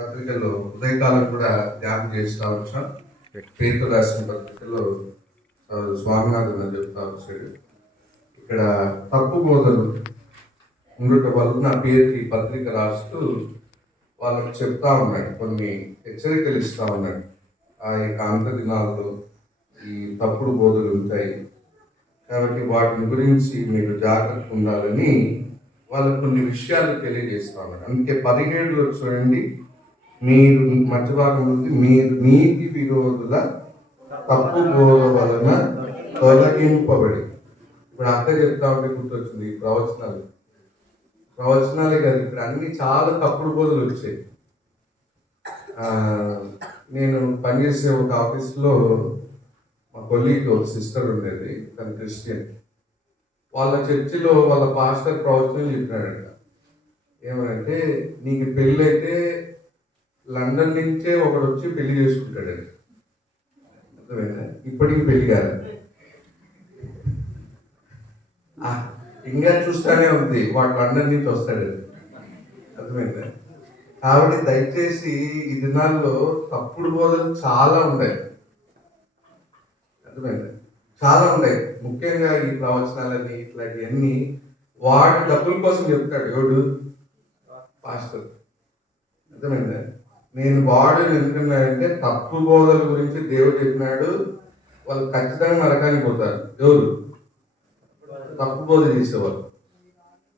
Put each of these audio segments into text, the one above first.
పత్రికలో ఉదయకాలం కూడా ధ్యానం చేస్తూ వచ్చాం. పేతురు రాసిన పత్రికలో స్వామినాథన్ అని చెప్తా వచ్చాడు. ఇక్కడ తప్పు బోధలు ఉండటం వల్ల నా పేరుకి ఈ పత్రిక రాస్తూ వాళ్ళకి చెప్తా ఉన్నాడు, కొన్ని హెచ్చరికలు ఇస్తూ ఉన్నాడు. ఆ యొక్క అంత దినాల్లో ఈ తప్పుడు బోధలు ఉంటాయి కాబట్టి వాటిని గురించి మీరు జాగ్రత్తగా ఉండాలని వాళ్ళకు కొన్ని విషయాలు తెలియజేస్తా ఉన్నాడు. అందుకే 17 చూడండి, మీరు మధ్య భాగం ఉంది, మీరు నీతి విరోధుల తప్పు బోధ వలన తొలగింపబడి. ఇప్పుడు అక్క చెప్తా ఉంటే గుర్తొచ్చింది ఈ ప్రవచనాలే కాదు, ఇక్కడ అన్ని చాలా తప్పుడు బోధలు వచ్చాయి. నేను పనిచేసే ఒక ఆఫీస్లో మా కొలీగ్ ఒక సిస్టర్ ఉండేది, తను క్రిస్టియన్. వాళ్ళ చర్చిలో వాళ్ళ పాస్టర్ ప్రవచనం చెప్పినాడంట. ఏమంటే, నీకు పెళ్ళి అయితే లండన్ నుంచే ఒకడు వచ్చి పెళ్లి చేసుకుంటాడండి. అర్థమైందా? ఇప్పటికి పెళ్లి కాదు, ఇంకా చూస్తానే ఉంది, వాడు లండన్ నుంచి వస్తాడండి. అర్థమైందా? కాబట్టి దయచేసి ఈ దినాల్లో తప్పుడు బోధలు చాలా ఉన్నాయి. అర్థమైందా? చాలా ఉన్నాయి. ముఖ్యంగా ఈ ప్రవచనాలని ఇట్లాంటివన్నీ వాడు డబ్బుల కోసం చెప్తాడు. ఎవడు? పాస్టర్. అర్థమైందా? నేను వాడు ఎందుకున్నాడంటే తప్పు బోధల గురించి దేవుడు చెప్పినాడు, వాళ్ళు ఖచ్చితంగా నరకానికి పోతారు. ఎవరు? తప్పు బోధ చేసేవాళ్ళు.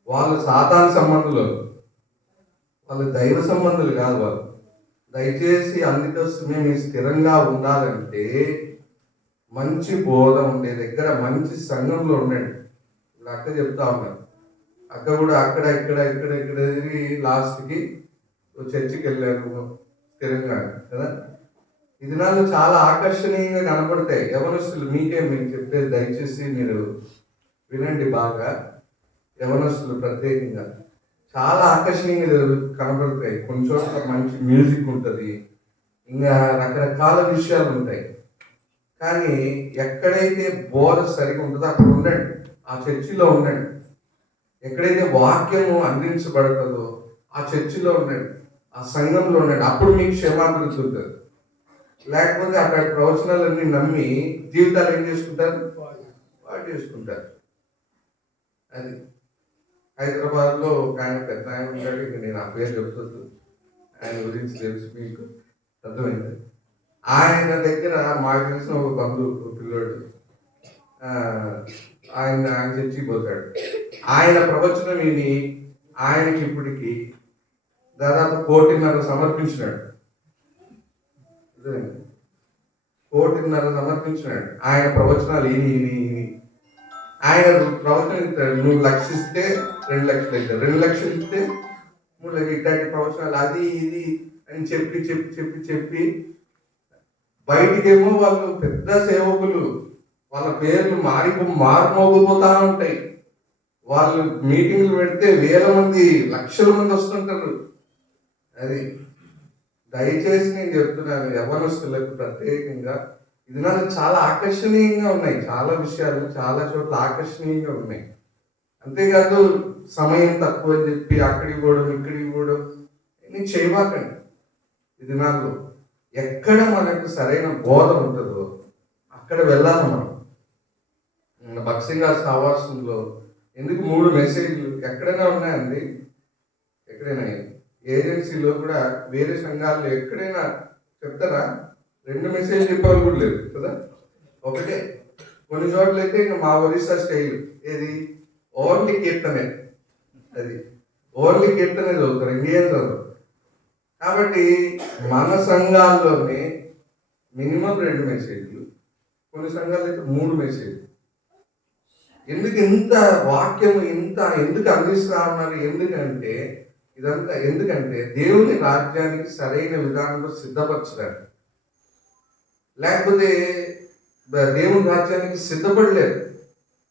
వాళ్ళు సాతాను సంబంధులు, వాళ్ళు దైవ సంబంధులు కాదు. వాళ్ళు దయచేసి అందుకోసమే మీరు స్థిరంగా ఉండాలంటే మంచి బోధ ఉండే దగ్గర మంచి సంఘంలో ఉండండి. ఇప్పుడు అక్క చెప్తా ఉన్నారు, అక్క కూడా అక్కడ ఇక్కడ లాస్ట్కి చర్చికి వెళ్ళారు స్థిరంగా కదా. ఈ దినాల్లో చాలా ఆకర్షణీయంగా కనపడతాయి. యవనస్తులు మీరు చెప్పేది దయచేసి మీరు వినండి బాగా. యవనస్తులు ప్రత్యేకంగా చాలా ఆకర్షణీయంగా కనపడతాయి. కొన్ని చోట్ల మంచి మ్యూజిక్ ఉంటుంది, ఇంకా రకరకాల విషయాలు ఉంటాయి. కానీ ఎక్కడైతే బోధ సరిగా ఉంటుందో అక్కడ ఉండండి, ఆ చర్చిలో ఉండండి. ఎక్కడైతే వాక్యము అందించబడుతుందో ఆ చర్చిలో ఉండండి, ఆ సంఘంలో ఉండండి. అప్పుడు మీకు క్షేమాభివృద్ధి ఉంటుంది. లేకపోతే అక్కడ ప్రవచనాలన్నీ నమ్మి జీవితాలు ఏం చేసుకుంటారు? వాడు చేసుకుంటారు. అది హైదరాబాద్లో ఒక ఆయన పెద్ద ఆయన ఉంటాడు, ఇక నేను ఆ పేరు చెప్తుంది, ఆయన గురించి తెలుసు మీకు, అర్థమైంది. ఆయన దగ్గర మాకు తెలిసిన ఒక బంధువు పిల్లోడు, ఆయన చర్చికి పోతాడు. ఆయన ప్రవచనం విని ఆయనకి ఇప్పటికి దాదాపు 1,500,000 సమర్పించినాడు. 1,500,000 సమర్పించినాడు. ఆయన ప్రవచనాలు ఇని ఆయన ప్రవచనం ఇస్తాడు. 1,00,000 ఇస్తే 2,00,000 అవుతాడు, 2,00,000 ఇస్తే 3,00,000. ఇట్లాంటి ప్రవచనాలు అది ఇది అని చెప్పి బయటికేమో వాళ్ళు పెద్ద సేవకులు, వాళ్ళ పేర్లు మారుమోగిపోతా ఉంటాయి. వాళ్ళు మీటింగ్లు పెడితే 1,000 మంది 1,00,000 మంది వస్తుంటారు. అది దయచేసి నేను చెప్తున్నాను, యవ్వనస్తులకు ప్రత్యేకంగా ఇది నాకు చాలా ఆకర్షణీయంగా ఉన్నాయి. చాలా విషయాలు చాలా చోట్ల ఆకర్షణీయంగా ఉన్నాయి. అంతేకాదు సమయం తక్కువ అని చెప్పి అక్కడికి పోవడం ఇక్కడికి పోవడం ఇన్ని చేయబాకండి. ఈ దినాల్లో ఎక్కడ మనకు సరైన బోధ ఉంటుందో అక్కడ వెళ్ళాలి మనం. భక్సింగ్ సావాసంలో ఎందుకు 3 మెసేజ్లు ఎక్కడైనా ఉన్నాయండి? ఎక్కడైనా ఏజెన్సీలో కూడా వేరే సంఘాల్లో ఎక్కడైనా చెప్తారా? 2 మెసేజ్ చెప్పేవాళ్ళు కూడా లేదు కదా, ఒకటే. కొన్ని చోట్ల అయితే ఇంకా మా ఒరిస్సా స్టైల్ ఏది ఓన్లీ కీర్తనే, అది ఓన్లీ కీర్తనే చదువుతారు, ఇంకేం చదువు. కాబట్టి మన సంఘాల్లోనే మినిమం 2 మెసేజ్లు, కొన్ని సంఘాలు అయితే 3 మెసేజ్లు. ఎందుకు ఇంత వాక్యం ఎందుకు అందిస్తా ఉన్నారు? ఎందుకంటే దేవుని రాజ్యానికి సరైన విధానంలో సిద్ధపరచడానికి. లేకపోతే దేవుని రాజ్యానికి సిద్ధపడలేదు.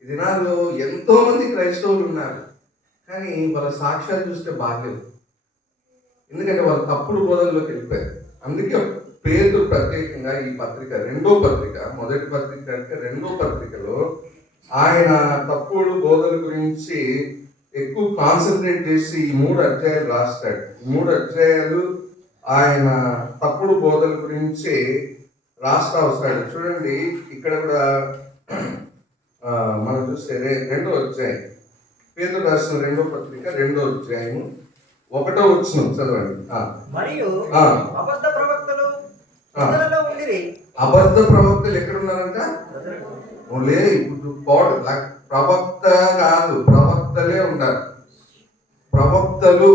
ఈ దినాల్లో ఎంతో మంది క్రైస్తవులు ఉన్నారు, కానీ వాళ్ళ సాక్ష్యాలు చూస్తే బాగలేదు. ఎందుకంటే వాళ్ళు తప్పుడు బోధల్లోకి వెళ్ళిపోయారు. అందుకే పేతురు ప్రత్యేకంగా ఈ పత్రిక, 2వ పత్రిక, మొదటి పత్రిక అంటే 2వ పత్రికలో ఆయన తప్పుడు బోధల గురించి ఎక్కువ కాన్సన్ట్రేట్ చేసి ఈ 3 అధ్యాయాలు రాస్తాడు. 3 అధ్యాయాలు ఆయన తప్పుడు బోధల గురించి రాస్తా వస్తాడు. చూడండి ఇక్కడ కూడా మనం చూస్తే రెండో అధ్యాయం, పేతురు రాసిన రెండో పత్రిక రెండో అధ్యాయము 1వ వచనం చదవండి. మరియు అబద్ధ ప్రవక్తలు ఎక్కడ ఉన్నారంట? ఇప్పుడు ప్రవక్త కాదు, ప్రవక్తలే ఉంటారు. ప్రవక్తలు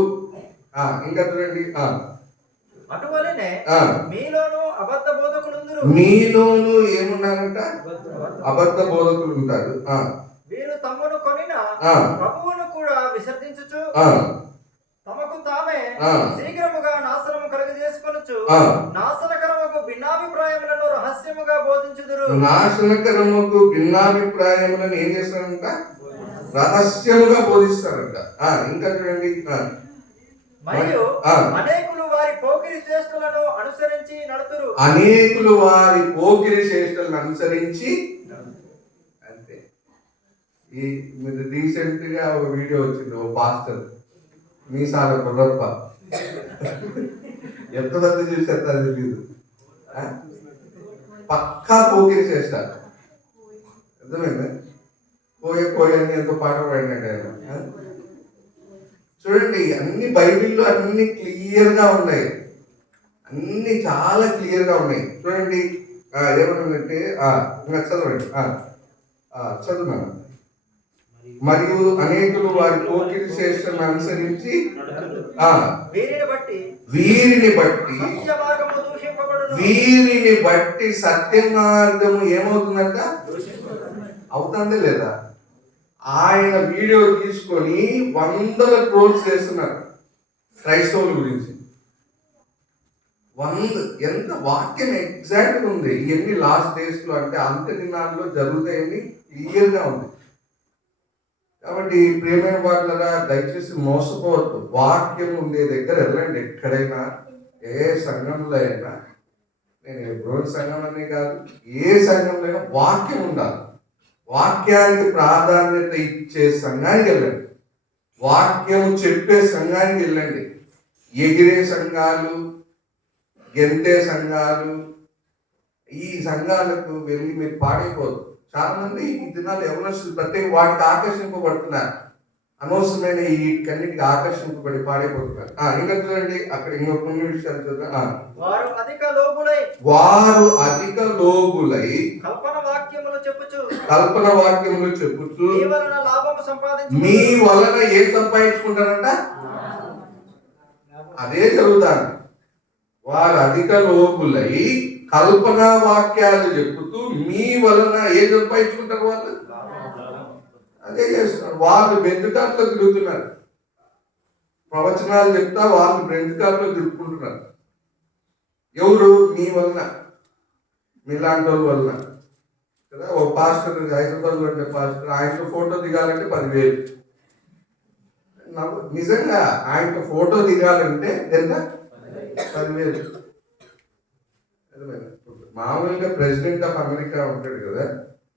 ఇంకా చూడండి, మీలోను ఏమున్నారంట? అబద్ధ బోధకులు ఉంటారు. వీరు తమను కొనిన ప్రభువును కూడా విసర్జించుచు తమకు తామే శీఘ్రముగా నాశనము కలుగజేసుకొనుచు నాశనకరముకు భిన్నాభిప్రాయములను రహస్యముగా బోధించుదురు. నాశనకరముకు భిన్నాభిప్రాయములను ఏం చేస్తారంట? రహస్యముగా బోధిస్తారంట. ఇంకా చూడండి, మరియు అనేకులు వారి పోకిరి చేష్టలను అనుసరించి నడుతురు. అనేకులు వారి పోకిరి చేష్టలను అనుసరించి అంతే. ఈ మీరు రీసెంట్ గా ఒక వీడియో వచ్చింది, ఓ పాస్టర్ మీసాల గుర్రప్ప, ఎంతమంది చూసారు తెలియదు, పక్కా పోకిరి చేస్తారు. అర్థమైందా? పోయని ఎంతో పాట పాడినాడు ఆయన. చూడండి, అన్ని బైబిల్లో అన్ని క్లియర్గా ఉన్నాయి, అన్ని చాలా క్లియర్గా ఉన్నాయి. చూడండి ఏమన్నాడంటే, ఇంకా చదవండి, చదువున్నాను. మరియు అనేకులు వారి పోకిరి చేష్టలను అనుసరించి వీరిని బట్టి సత్య మార్గము ఏమవుతుందంట? అవుతుందే లేదా? ఆయన వీడియో తీసుకొని 100 ట్రోల్స్ చేస్తున్నారు క్రైస్తవుల గురించి. ఎంత వాక్యం ఎగ్జాక్ట్గా ఉంది. ఇవన్నీ లాస్ట్ డేస్ లో, అంటే అంత్య దినాల్లో జరుగుతాయని క్లియర్గా ఉంది. కాబట్టి ప్రియమైన వాళ్ళరా, దయచేసి మోసపోవద్దు. వాక్యం ఉండే దగ్గర వెళ్ళండి. ఎక్కడైనా ఏ సంఘంలో అయినా, నేను బ్రోడ్ సంఘం అనే కాదు, ఏ సంఘంలో అయినా వాక్యం ఉండాలి. వాక్యానికి ప్రాధాన్యత ఇచ్చే సంఘానికి వెళ్ళండి. వాక్యం చెప్పే సంఘానికి వెళ్ళండి. ఎగిరే సంఘాలు, గెంతే సంఘాలు, ఈ సంఘాలకు వెళ్ళి మీరు పాడైపోదు. చాలా మంది ఈ దినాలు ఎవరు ప్రత్యేక వాటికి ఆకర్షింపబడుతున్నారు. అనవసరమైన ఈ కన్నిటికి ఆకర్షింపబడి పాడైపోతున్నారు. ఇంకా చూడండి, అక్కడ ఇంకొక కొన్ని విషయాలు చూద్దాం. వారు అధిక లోబులై కల్పన వాక్యములు చెప్పుచు మీ వలన ఏం సంపాదించుకుంటారంట? అదే జరుగుతాను. వారు అధిక లోబులై కల్పనా వాక్యాలు చెప్పుతూ మీ వలన ఏం సంపాదించుకుంటారు? వాళ్ళు అదే చేస్తున్నారు. వాళ్ళు బెంచుకార్లో తిరుగుతున్నారు. ప్రవచనాలు చెప్తా వాళ్ళు బెంచుకార్లో తిరుగుకుంటున్నారు. ఎవరు? మీ వలన, మీలాంటి వాళ్ళ వలన కదా. ఓ పాస్టర్, హైదరాబాద్లో ఉండే పాస్టర్, ఆయనతో ఫోటో దిగాలంటే 10,000. నిజంగా ఆయనతో ఫోటో దిగాలంటే ఎంత? 10,000. మామూలుగా ప్రెసిడెంట్ ఆఫ్ అమెరికా ఉంటాడు కదా,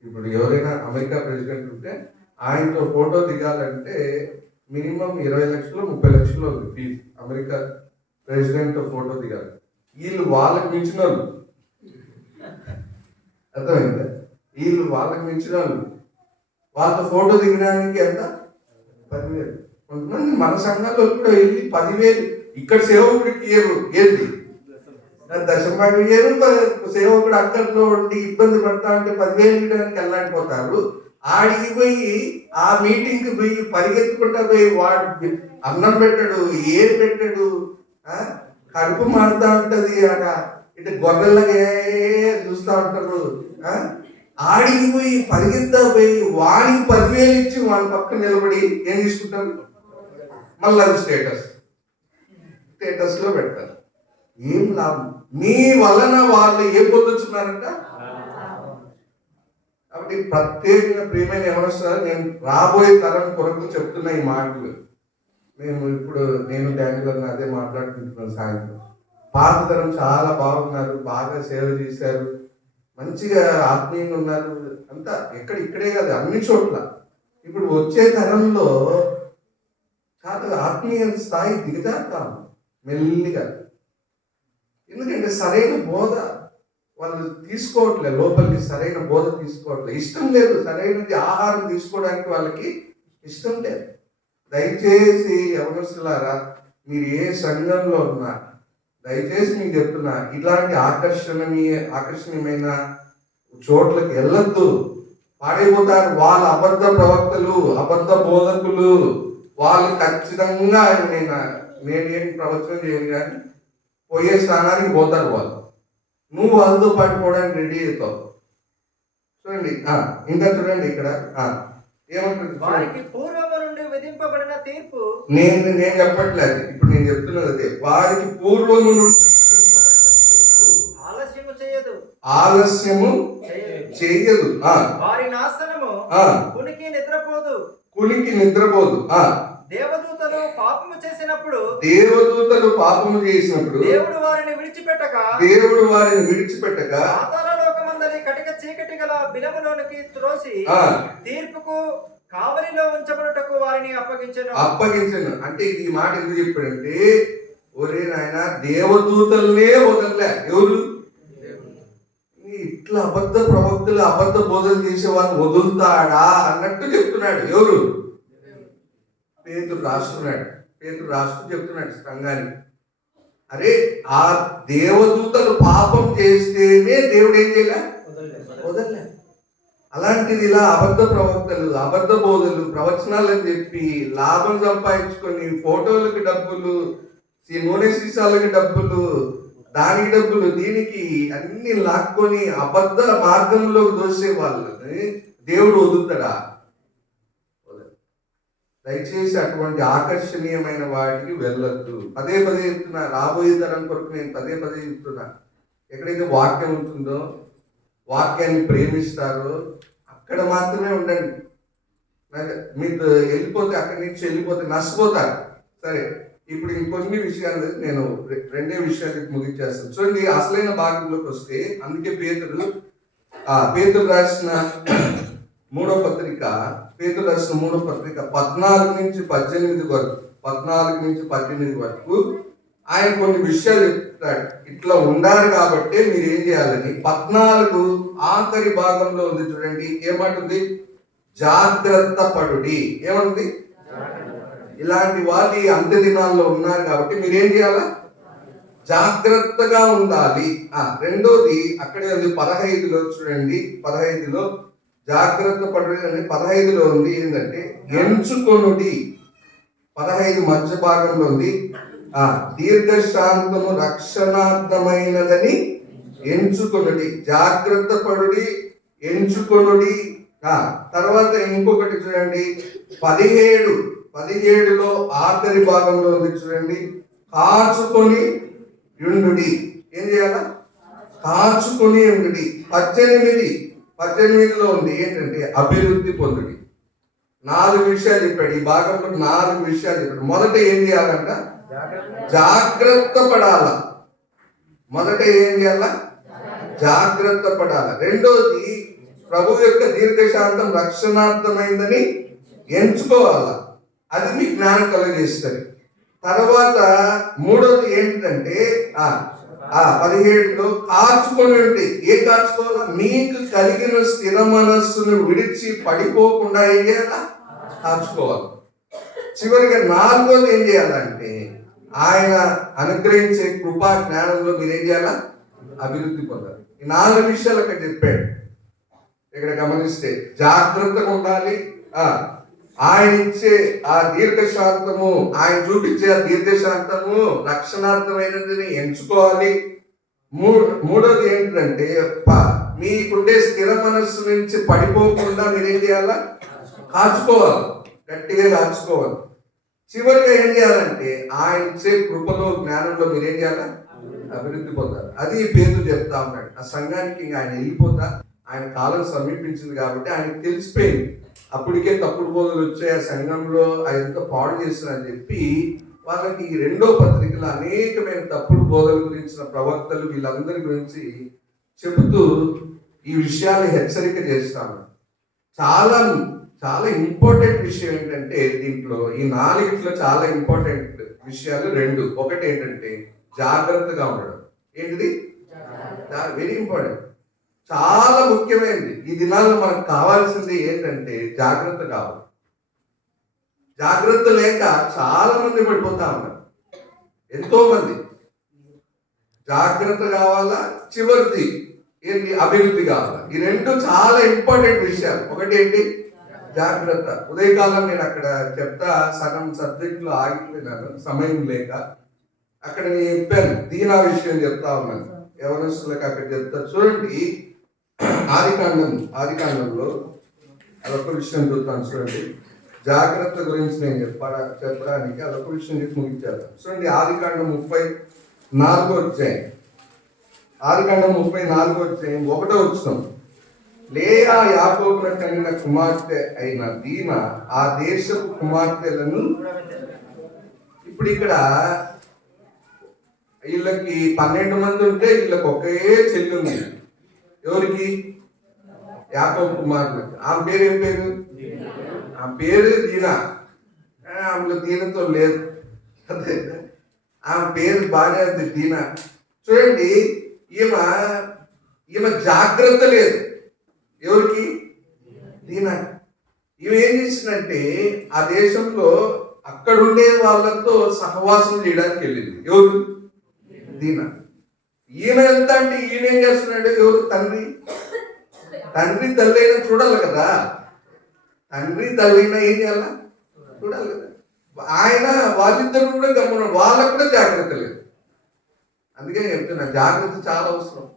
ఇప్పుడు ఎవరైనా అమెరికా ప్రెసిడెంట్ ఉంటే ఆయనతో ఫోటో దిగాలంటే మినిమం 20 లక్షలు 30 లక్షలు ఉంది ఫీజు. అమెరికా ప్రెసిడెంట్ ఫోటో దిగాలి. వీళ్ళు వాళ్ళకి మించిన వాళ్ళు. అర్థమైందా? వీళ్ళు వాళ్ళకి మించిన వాళ్ళు. వాళ్ళతో ఫోటో దిగడానికి ఎంత? 10,000. కొంతమంది మన సంఘాల్లో కూడా వెళ్ళి 10,000. ఇక్కడ సేవకుడికి ఏంటి దశమాడు ఇయ్యరు. సేవకుడు అక్కడిలో ఉండి ఇబ్బంది పడతా ఉంటే 10,000 ఇవ్వడానికి వెళ్ళాడిపోతారు. ఆడికి పోయి ఆ మీటింగ్కి పోయి పరిగెత్తుకుంటా పోయి వాడు అన్నం పెట్టాడు, ఏం పెట్టాడు, కడుపు మారుతా ఉంటది. ఇటు గొర్రెలకే చూస్తూ ఉంటారు. ఆడికి పోయి పరిగెత్తా పోయి వాడికి 10,000 ఇచ్చి వాళ్ళ పక్కన నిలబడి ఏం తీసుకుంటారు? మళ్ళీ అది స్టేటస్లో పెడతారు. ఏం లాభం? మీ వలన వాళ్ళు ఏం పొందుతున్నారంట? కాబట్టి ప్రత్యేకంగా ప్రియమైన ఎవరొస్తారో నేను రాబోయే తరం కొరకు చెప్తున్నా ఈ మాటలు. నేను డాడీ గారిని అదే మాట్లాడుకుంటున్నాను సాయంత్రం. పాత తరం చాలా బాగున్నారు, బాగా సేవ చేశారు, మంచిగా ఆత్మీయంగా ఉన్నారు, అంతా ఇక్కడే కాదు అన్ని చోట్ల. ఇప్పుడు వచ్చే తరంలో చాలా ఆత్మీయ స్థాయి దిగజారుతాము మెల్లిగా. ఎందుకంటే సరైన బోధ వాళ్ళు తీసుకోవట్లేదు, లోపలికి సరైన బోధ తీసుకోవట్లేదు, ఇష్టం లేదు, సరైనది ఆహారం తీసుకోవడానికి వాళ్ళకి ఇష్టం లేదు. దయచేసి యవనస్తులారా, మీరు ఏ సంఘంలో ఉన్నా దయచేసి మీకు చెప్తున్నా, ఇలాంటి ఆకర్షణీయమైన చోట్లకి వెళ్ళొద్దు, పాడైపోతారు. వాళ్ళ అబద్ధ ప్రవక్తలు, అబద్ధ బోధకులు, వాళ్ళు ఖచ్చితంగా నేనేం ప్రవచనం చేయను కానీ పోయే స్థానానికి పోతారు వాళ్ళు. నువ్వు వాళ్ళతో పాటు పోవడానికి రెడీ అవుతావు. చూడండి, ఇంకా చూడండి ఇక్కడ ఏమంటుంది, వారికి పూర్వము నుండి విధింపబడిన తీర్పు. నేను చెప్పట్లేదు, ఇప్పుడు నేను చెప్తున్నది అదే. వారికి పూర్వము నుండి విధింపబడిన తీర్పు ఆలస్యము చేయదు. వారి నాశనము కునికి నిద్రపోదు. దేవదూతలు పాపము చేసినప్పుడు దేవుడు వారిని విడిచిపెట్టక పాతాళ లోకమందలి కటిక చీకటి గల బిలములోనికి త్రోసి తీర్పుకు కావలిలో ఉంచబడుటకు వారిని అప్పగించను. అంటే ఈ మాట ఎందుకు చెప్పాడంటే, ఒరే నాయన, దేవదూతల్నే వదలలే. ఎవరు? ఇట్లా అబద్ధ ప్రవక్తలు, అబద్ధ బోధలు చేసే వాళ్ళు వదులుతాడా అన్నట్టు చెప్తున్నాడు. ఎవరు? పేతురు రాస్తూ చెప్తున్నాడు సంఘానికి, అరే ఆ దేవదూతలు పాపం చేస్తేనే దేవుడు ఏం చేయలే, వదలలే. అలాంటిది ఇలా అబద్ధ ప్రవక్తలు, అబద్ధ బోధలు, ప్రవచనాలు అని చెప్పి లాభం సంపాదించుకొని ఫోటోలకు డబ్బులు, నూనె సీసాలకి డబ్బులు, దానికి డబ్బులు, దీనికి అన్ని లాక్కొని అబద్ధ మార్గంలో దోసే వాళ్ళని దేవుడు వదులుతాడా? దయచేసి అటువంటి ఆకర్షణీయమైన వాటికి వెళ్ళొద్దు. పదే చెప్తున్నా, రాబోయే తరం కొరకు నేను పదే చెప్తున్నా, ఎక్కడైతే వాక్యం ఉంటుందో, వాక్యాన్ని ప్రేమిస్తారో అక్కడ మాత్రమే ఉండండి. మీకు అక్కడి నుంచి వెళ్ళిపోతే నష్టపోతారు. సరే, ఇప్పుడు ఇంకొన్ని విషయాలు నేను రెండే విషయాలు ముగించేస్తాను. చూడండి, అసలైన భాగంలోకి వస్తే, అందుకే పేతురు రాసిన మూడో పత్రిక 14 నుంచి 18 వరకు ఆయన కొన్ని విషయాలు చెప్తాడు. ఇట్లా ఉండాలి కాబట్టి మీరు ఏం చేయాలని. 14 ఆఖరి భాగంలో ఉంది చూడండి, ఏమంటుంది? జాగ్రత్త పడుడి. ఏమంటుంది? ఇలాంటి వాళ్ళు అంత్య దినాల్లో ఉన్నారు కాబట్టి మీరేం చేయాలా? జాగ్రత్తగా ఉండాలి. రెండోది అక్కడే ఉంది 15లో చూడండి, 15లో జాగ్రత్త పడుడి అని 15లో ఉంది. ఏంటంటే ఎంచుకొనుడి. 15 మధ్య భాగంలో ఉంది, దీర్ఘశాంతము రక్షణార్థమైనదని ఎంచుకొనుడి. జాగ్రత్త పడుడి, ఎంచుకొనుడి. తర్వాత ఇంకొకటి చూడండి, 17లో ఆఖరి భాగంలో ఉంది చూడండి, కాచుకొని యుండుడి. ఏం చేయాలా? కాచుకొని యుండుడి. 18లో ఉంది ఏంటంటే అభివృద్ధి పొందుడి. 4 విషయాలు చెప్పాడు ఈ భాగంలో. 4 విషయాలు చెప్పాడు. మొదట ఏం చేయాలంట? జాగ్రత్త పడాల. జాగ్రత్త పడాల. రెండోది, ప్రభు యొక్క దీర్ఘశాంతం రక్షణార్థమైందని ఎంచుకోవాలా. అది మీ జ్ఞానం కలుగజేస్తుంది. తర్వాత మూడోది ఏంటంటే 17లో కాచుకొని ఉంటే. ఏం కాచుకోవాలా? మీకు కలిగిన స్థిర మనస్సును విడిచి పడిపోకుండా ఏం చేయాలా? కాచుకోవాలి. చివరిగా 4వది ఏం చేయాలంటే, ఆయన అనుగ్రహించే కృపా జ్ఞానంలో మీరు ఏం చేయాలా? అభివృద్ధి పొందాలి. ఈ 4 విషయాలు అక్కడ చెప్పాడు. ఇక్కడ గమనిస్తే జాగ్రత్తగా ఉండాలి, ఆయన ఇచ్చే ఆ దీర్ఘశాంతము, ఆయన చూపించే ఆ దీర్ఘశాంతము రక్షణార్థమైనదని ఎంచుకోవాలి. మూడోది ఏంటంటే, మీకుండే స్థిర మనస్సు నుంచి పడిపోకుండా మీరేం చేయాలా? కాచుకోవాలి, గట్టిగా కాచుకోవాలి. చివరిగా ఏం చేయాలంటే, ఆయన ఇచ్చే కృపలో జ్ఞానంలో మీరేం చేయాలా? అభివృద్ధి పొందాలి. అది పేతురు చెప్తా ఉన్నాడు. ఆ సంఘానికి ఆయన వెళ్ళిపోతా, ఆయన కాలం సమీపించింది కాబట్టి ఆయనకు తెలిసిపోయింది. అప్పటికే తప్పుడు బోధలు వచ్చాయి ఆ సంఘంలో, అదంతా పాడు చేస్తున్నారని చెప్పి వాళ్ళకి 2వ పత్రికలో అనేకమైన తప్పుడు బోధల గురించిన ప్రవక్తలు వీళ్ళందరి గురించి చెబుతూ ఈ విషయాలు హెచ్చరిక చేస్తాను. చాలా చాలా ఇంపార్టెంట్ విషయం ఏంటంటే, దీంట్లో ఈ 4 చాలా ఇంపార్టెంట్ విషయాలు 2. ఒకటి ఏంటంటే జాగ్రత్తగా ఉండడం. ఏంటిది? వెరీ ఇంపార్టెంట్, చాలా ముఖ్యమైనది. ఈ దినాల్లో మనకు కావాల్సింది ఏంటంటే జాగ్రత్త కావాలి. జాగ్రత్త లేక చాలా మంది పడిపోతా ఉన్నారు. ఎంతో మంది జాగ్రత్త కావాలా, చివరిది ఏంటి? అభివృద్ధి కావాలా. ఈ రెండు చాలా ఇంపార్టెంట్ విషయాలు. ఒకటి ఏంటి? జాగ్రత్త. ఉదయకాలం నేను అక్కడ చెప్తా, సగం సబ్జెక్టులో ఆగిపోయినాను సమయం లేక. అక్కడ నేను చెప్పాను, దీనా విషయం చెప్తా ఉన్నాను యవనస్తులకు. అక్కడ చెప్తా చూడండి, ఆదికాండంలో అదొక విషయం చూస్తాను. చూడండి, జాగ్రత్త గురించి నేను చెప్పడానికి అదొక విషయం చెప్పి ముగించాను. చూడండి, ఆదికాండం 34వ అధ్యాయం. ఆదికాండం 34వ అధ్యాయం 1వ వచనం. లేయా యాకోబును కనిన కుమార్తె అయిన దీనా ఆ దేశపు కుమార్తెలను. ఇప్పుడు ఇక్కడ వీళ్ళకి 12 మంది ఉంటే వీళ్ళకి ఒకే చెల్లి ఉంది. ఎవరికి? యాకోబు కుమార్తె. ఆమె పేరు ఏం పేరు? ఆమె పేరు దీనా. ఆమెలో దీనతో లేదు, ఆమె పేరు బాగా ఉంది, దీనా. చూడండి, ఈమె జాగ్రత్త లేదు. ఎవరికి? దీనా. ఈమె ఏం చేసిందంటే ఆ దేశంలో అక్కడుండే వాళ్ళతో సహవాసం చేయడానికి వెళ్ళింది. ఎవరు? దీనా. ఈయన ఎంత అంటే ఈయన ఏం చేస్తున్నాడు? ఎవరు? తండ్రి తల్లి అయినా చూడాలి కదా. తండ్రి తల్లి అయినా ఏం చేయాలా? చూడాలి కదా. ఆయన వాళ్ళిద్దరు కూడా గమనం, వాళ్ళకు కూడా జాగ్రత్త లేదు. అందుకే చెప్తున్నా, జాగ్రత్త చాలా అవసరం.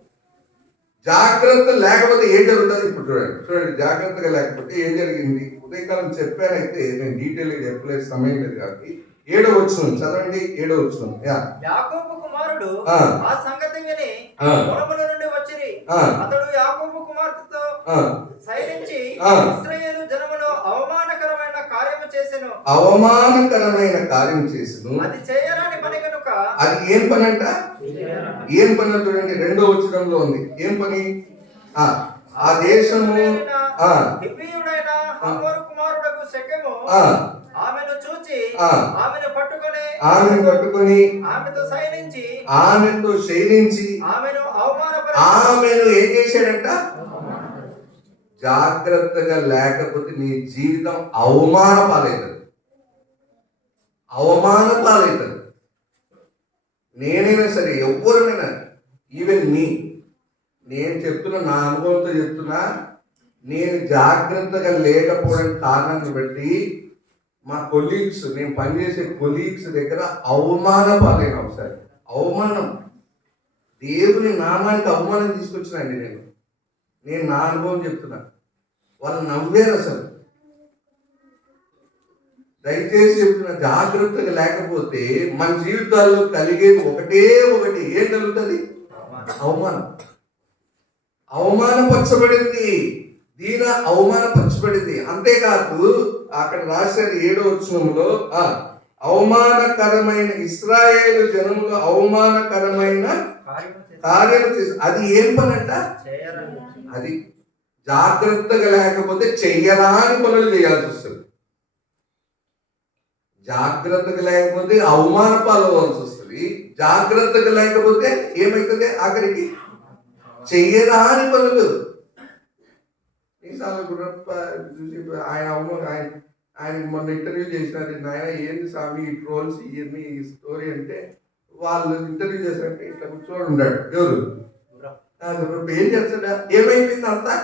జాగ్రత్త లేకపోతే ఏం జరుగుతుంది? ఇప్పుడు చూడండి, జాగ్రత్తగా లేకపోతే ఏం జరిగింది? ఉదయకాలం చెప్పానైతే నేను డీటెయిల్గా చెప్పలేదు, సమయం లేదు కాబట్టి. 7వ వచనం చదవండి. 7వ వచనం. యాకోబు కుమారుడు ఆ సంగతి విని పొలముల నుండి వచ్చిరి. అతడు యాకోబు కుమార్తెతో సైనించి ఇశ్రాయేలు జనములో అవమానకరమైన కార్యము చేసెను. అది చేయరాని పని కనుక. అది ఏం పని అంట? ఏం పని? చూడండి, 2వ వచనంలో ఉంది. ఏం పని? ఆ దేశము హివ్వీయుడైన హమోరు కుమారుడగు షెకెము ఆమెను చూచి ఆమెను పట్టుకొని ఆమెతో శయనించి ఆమెను ఏం చేశాడంట? జాగ్రత్తగా లేకపోతే నీ జీవితం అవమాన పాలవుతుంది. నేనైనా సరే, ఎవరినైనా, ఈవెన్ నేను చెప్తున్నా, నా అనుభవంతో చెప్తున్నా. నేను జాగ్రత్తగా లేకపోవడానికి కారణాన్ని బట్టి మా కొలీగ్స్, నేను పనిచేసే కొలీగ్స్ దగ్గర అవమాన పాలైన. ఒకసారి అవమానం, దేవుని నామానికి అవమానం తీసుకొచ్చినండి. నేను నా అనుభవం చెప్తున్నా. వాళ్ళు నవ్వారు అసలు. దయచేసి చెప్తున్నా, జాగ్రత్తగా లేకపోతే మన జీవితాల్లో కలిగేది ఒకటే ఒకటి. ఏం కలుగుతుంది? అవమానపరచబడింది. దీన అవమానపరచబడింది. అంతేకాదు, అక్కడ రాశారు 7వ వచనంలో, అవమానకరమైన ఇశ్రాయేలు జనములు అవమానకరమైన కార్యం చేసి. అది ఏం పని అంట? అది జాగ్రత్తగా లేకపోతే చెయ్యరాని పనులు చేయాల్సి వస్తుంది. జాగ్రత్తగా లేకపోతే అవమాన పాలవలసి వస్తుంది. జాగ్రత్తగా లేకపోతే ఏమవుతుంది? ఆఖరికి చెయ్యరాని పనులు. ఈసారి గురప్ప చూసి ఆయన మొన్న ఇంటర్వ్యూ చేసినారు. నాయన ఏంది స్వామి ఈ ట్రోల్స్ ఇవన్నీ ఈ స్టోరీ అంటే, వాళ్ళు ఇంటర్వ్యూ చేశారంటే ఇట్లా కూర్చొని ఉన్నాడు. ఎవరు? ఏం చేస్తాడా? ఏమైపోయింది? అంతా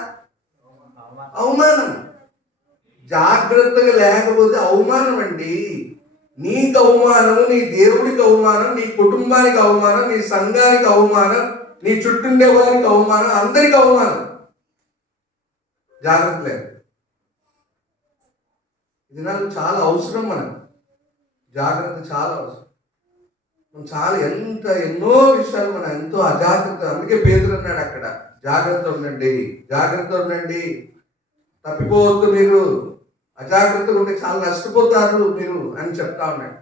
అవమానం. జాగ్రత్తగా లేకపోతే అవమానం అండి. నీకు అవమానము, నీ దేవుడికి అవమానం, నీ కుటుంబానికి అవమానం, నీ సంఘానికి అవమానం, నీ చుట్టుండే వారికి అవమానం, అందరికి అవమానం. జాగ్రత్త లేదు. ఇది నాకు చాలా అవసరం. మనకు జాగ్రత్త చాలా అవసరం. ఎన్నో విషయాలు మనం ఎంతో అజాగ్రత్త. అందుకే పేతురు అన్నాడు అక్కడ, జాగ్రత్త ఉండండి, తప్పిపోవద్దు మీరు. అజాగ్రత్తగా ఉంటే చాలా నష్టపోతారు మీరు అని చెప్తా ఉన్నాడు.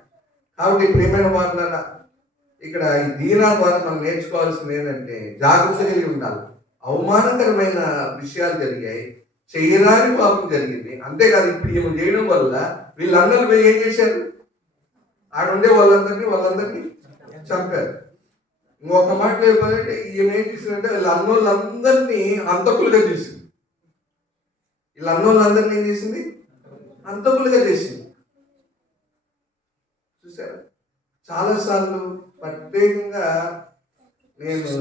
కాబట్టి ప్రియమైన వాళ్ళ, ఇక్కడ ఈ దీనా ద్వారా మనం నేర్చుకోవాల్సింది ఏంటంటే జాగ్రత్త కలిగి ఉండాలి. అవమానకరమైన విషయాలు జరిగాయి, చేయరాని పాపం జరిగింది. అంతేకాదు, ఇప్పుడు ఈమె చేయడం వల్ల వీళ్ళందరూ ఏం చేశారు? ఆడుండే వాళ్ళందరినీ చంపారు. ఇంకొక మాట చెప్పాలంటే ఈయన ఏం చేసిందంటే వీళ్ళ అన్నోళ్ళందరినీ హంతకులుగా చేసింది. వీళ్ళ అన్నోళ్ళందరినీ ఏం చేసింది? హంతకులుగా చేసింది. చూసారా? చాలాసార్లు ప్రత్యేకంగా నేను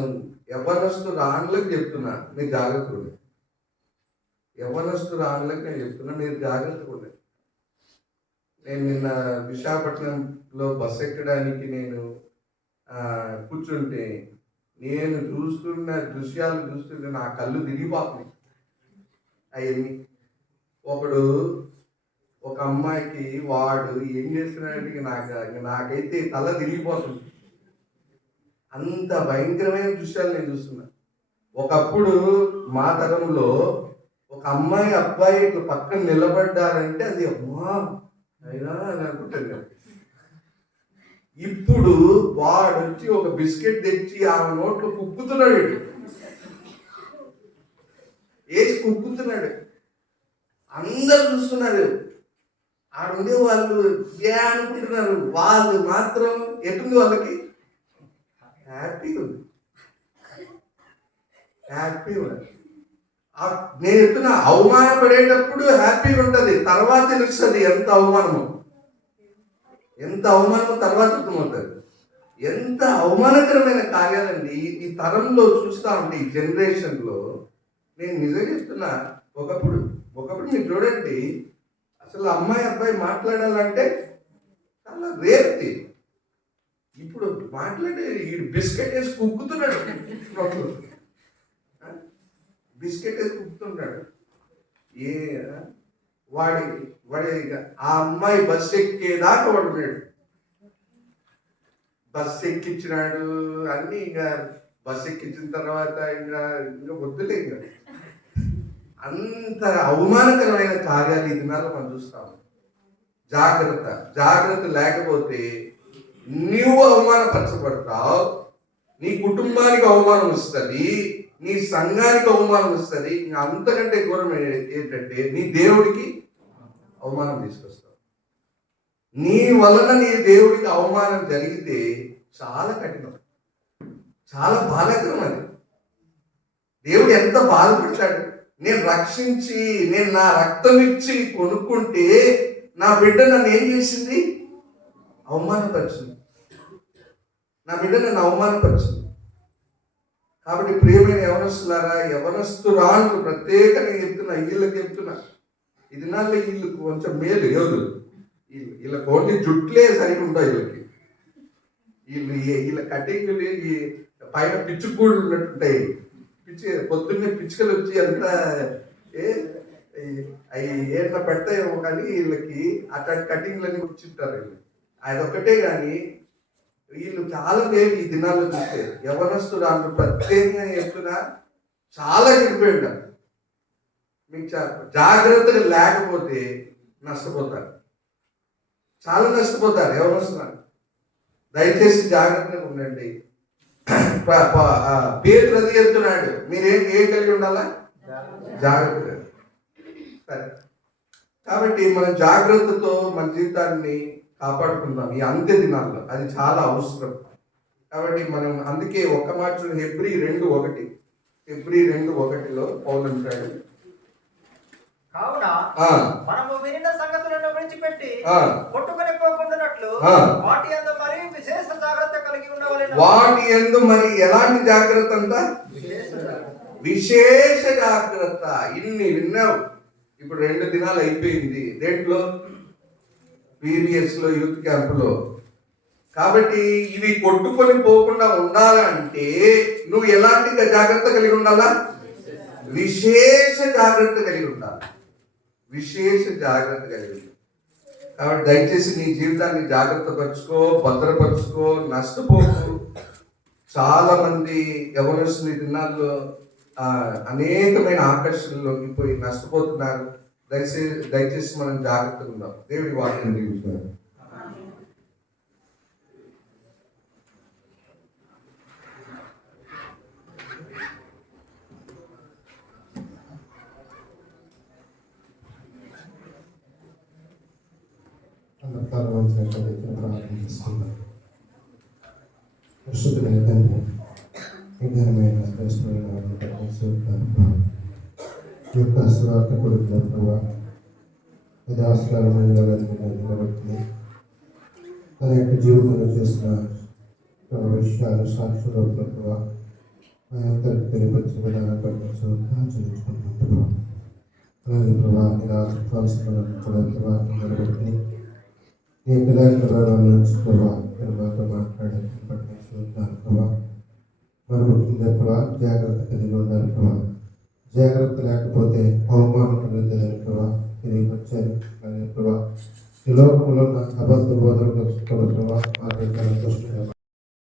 యవ్వనస్తులు ఆన్లకు చెప్తున్నా, మీరు జాగ్రత్తగా ఉండండి. యవ్వనస్తులు ఆన్లకు నేను చెప్తున్నా, మీరు జాగ్రత్తగా ఉండండి. నేను నిన్న విశాఖపట్నంలో బస్ ఎక్కడానికి నేను కూర్చుంటే నేను చూస్తున్న దృశ్యాలు చూస్తుంటే నా కళ్ళు తిరిగిపోతున్నాయి. అవన్నీ ఒక అమ్మాయికి వాడు ఏం చేస్తున్నాడంటే నాకైతే తల తిరిగిపోతుంది. అంత భయంకరమైన దృశ్యాలు నేను చూస్తున్నా. ఒకప్పుడు మా తరంలో ఒక అమ్మాయి అబ్బాయి ఇట్లా పక్కన నిలబడ్డారంటే అది అమ్మా అయినా అని అనుకుంటాను. ఇప్పుడు వాడు వచ్చి ఒక బిస్కెట్ తెచ్చి ఆమె నోట్లో కుక్కుతున్నాడు, వేసి కుక్కుతున్నాడు. అందరు చూస్తున్నారు, ఆడుండే వాళ్ళు ఏ అనుకుంటున్నారు, వాళ్ళు మాత్రం ఎటుంది, వాళ్ళకి హ్యాపీగా ఉంది, హ్యాపీగా ఉంది. నేను చెప్తున్నా, అవమానపడేటప్పుడు హ్యాపీగా ఉంటుంది, తర్వాత తెలుస్తుంది ఎంత అవమానమో, ఎంత అవమానమో తర్వాత అర్థమవుతుంది. ఎంత అవమానకరమైన కార్యాలండి ఈ తరంలో చూస్తా ఉంటే, ఈ జనరేషన్లో. నేను నిజంగా చెప్తున్నా, ఒకప్పుడు మీరు చూడండి, అసలు అమ్మాయి అబ్బాయి మాట్లాడాలంటే చాలా రేర్తి. ఇప్పుడు మాట్లాడే ఈ బిస్కెట్ వేసి కుక్కుతున్నాడు, బిస్కెట్ వేసి కుక్కుతున్నాడు. వాడి ఆ అమ్మాయి బస్సు ఎక్కేదాకా వాడు ఉన్నాడు. బస్సు ఎక్కించినాడు అన్నీ, ఇంకా బస్సు ఎక్కించిన తర్వాత ఇంకా వద్దులే, ఇంకా అంత అవమానకరమైన కార్యాలు ఈ దినాల్లో మనం చూస్తాము. జాగ్రత్త లేకపోతే నీవు అవమానపరచబడతావు, నీ కుటుంబానికి అవమానం వస్తుంది, నీ సంఘానికి అవమానం వస్తుంది. ఇంకా అంతకంటే ఘోరం ఏంటంటే నీ దేవుడికి అవమానం తీసుకొస్తావు. నీ వలన నీ దేవుడికి అవమానం జరిగితే చాలా కఠినం, చాలా బాధాకరం. అది దేవుడు ఎంత బాధపడతాడు. నేను రక్షించి, నేను నా రక్తం ఇచ్చి కొనుక్కుంటే నా బిడ్డ నన్ను ఏం చేసింది? అవమానపరిచింది. నా బిడ్డ నన్ను అవమానపరిచింది. కాబట్టి ప్రియమైన యవనస్తురాళ్ళు ప్రత్యేకంగా చెప్తున్నా, వీళ్ళకి చెప్తున్నా, ఈ దినాల్లో వీళ్ళు కొంచెం మేలు. ఎవరు వీళ్ళకి ఓన్లీ జుట్లే సరిగా ఉండవు. వీళ్ళ కటింగ్లు ఈ పైన పిచ్చుకూడు ఉన్నట్టుంటాయి. పొద్దున్నే పిచ్చుకలు వచ్చి అంతా అవి ఏట్లా పెడతాయేమో, కానీ వీళ్ళకి అట్లాంటి కటింగ్లన్నీ కూర్చుంటారు. వీళ్ళు అదొక్కటే కానీ వీళ్ళు చాలా మేలు. ఈ దినాల్లో చూస్తే యవనస్తురాళ్ళు ప్రత్యేకంగా చెప్తున్నా చాలా చెడిపోయింది. మీకు జాగ్రత్తగా లేకపోతే నష్టపోతారు, చాలా నష్టపోతారు యవనస్తురాలు. దయచేసి జాగ్రత్తగా ఉండండి. పేరు అది చెప్తున్నాడు, మీరేం కలిగి ఉండాలా? జాగ్రత్తగా. సరే, కాబట్టి మన జాగ్రత్తతో మన జీవితాన్ని కాపాడుకుందాం ఈ అంత్య దినాల్లో. అది చాలా అవసరం. కాబట్టి మనం అందుకే ఒక్క మాట హెబ్రీ 2:1 పౌలు అంటాడు, కావున మనము వినిన సంగతులను విడిచిపెట్టి కొట్టుకొని పోకుండానట్లు వాటి యందు మరి విశేష జాగ్రత్త కలిగి ఉండవలెను. వాటి యందు మరి ఎలాంటి జాగ్రత్త అంట? విశేష జాగ్రత్త. ఇన్ని విన్నావు. ఇప్పుడు 2 దినాలు అయిపోయింది. దేంట్లో? పీరియడ్స్లో, యూత్ క్యాంపులో. కాబట్టి ఇవి కొట్టుకొని పోకుండా ఉండాలంటే నువ్వు ఎలాంటి జాగ్రత్త కలిగి ఉండాలా? విశేష జాగ్రత్త కలిగి ఉండాలి. విశేష జాగ్రత్త కలిగి ఉండాలి. కాబట్టి దయచేసి నీ జీవితాన్ని జాగ్రత్త పరుచుకో, భద్రపరుచుకో, నష్టపోకు. చాలా మంది యవనస్తులు ఈ దినాల్లో అనేకమైన ఆకర్షణలు లొంగిపోయి నష్టపోతున్నారు. దయచేసి మనం జాగ్రత్తగా ఉందాం. దేవుడి వాక్యం దీవించుకున్నాడు. ప్రార్థన చేసుకుందాం. పరిశుద్ధుడైన తండ్రి, ఘనమైన శ్రేష్టమైన ఈ యొక్క స్వార్థ కొడుకుల ప్రభావ ఇది ఆస్కారమైన నిలబెట్టి తన యొక్క జీవితంలో చేసిన విషయాలు సాక్షుల ప్రభావ ఆ యొక్క తెలియపరిచిన విధానం బట్టి చదువుకుంటున్నాం. అలాగే ప్రభావ మీరు ఆశించాల్సిన కూడా ప్రభావ నిలబెట్టి నీ పిల్లల ప్రభావం నుంచి ప్రభావ మీరు మాతో మాట్లాడే బట్టి చూద్దాం ప్రభావ. మరి ముఖ్యంగా ప్రభావ జాగ్రత్త కలిగి ఉండాలి ప్రభావ. జాగ్రత్త లేకపోతే అవమానం కలుగుతుందని ప్రభావ తిరిగి వచ్చారు. అలాగే ప్రభావ ఈ లోకంలో ఉన్న అబద్ధ బోధనకు ప్రభావ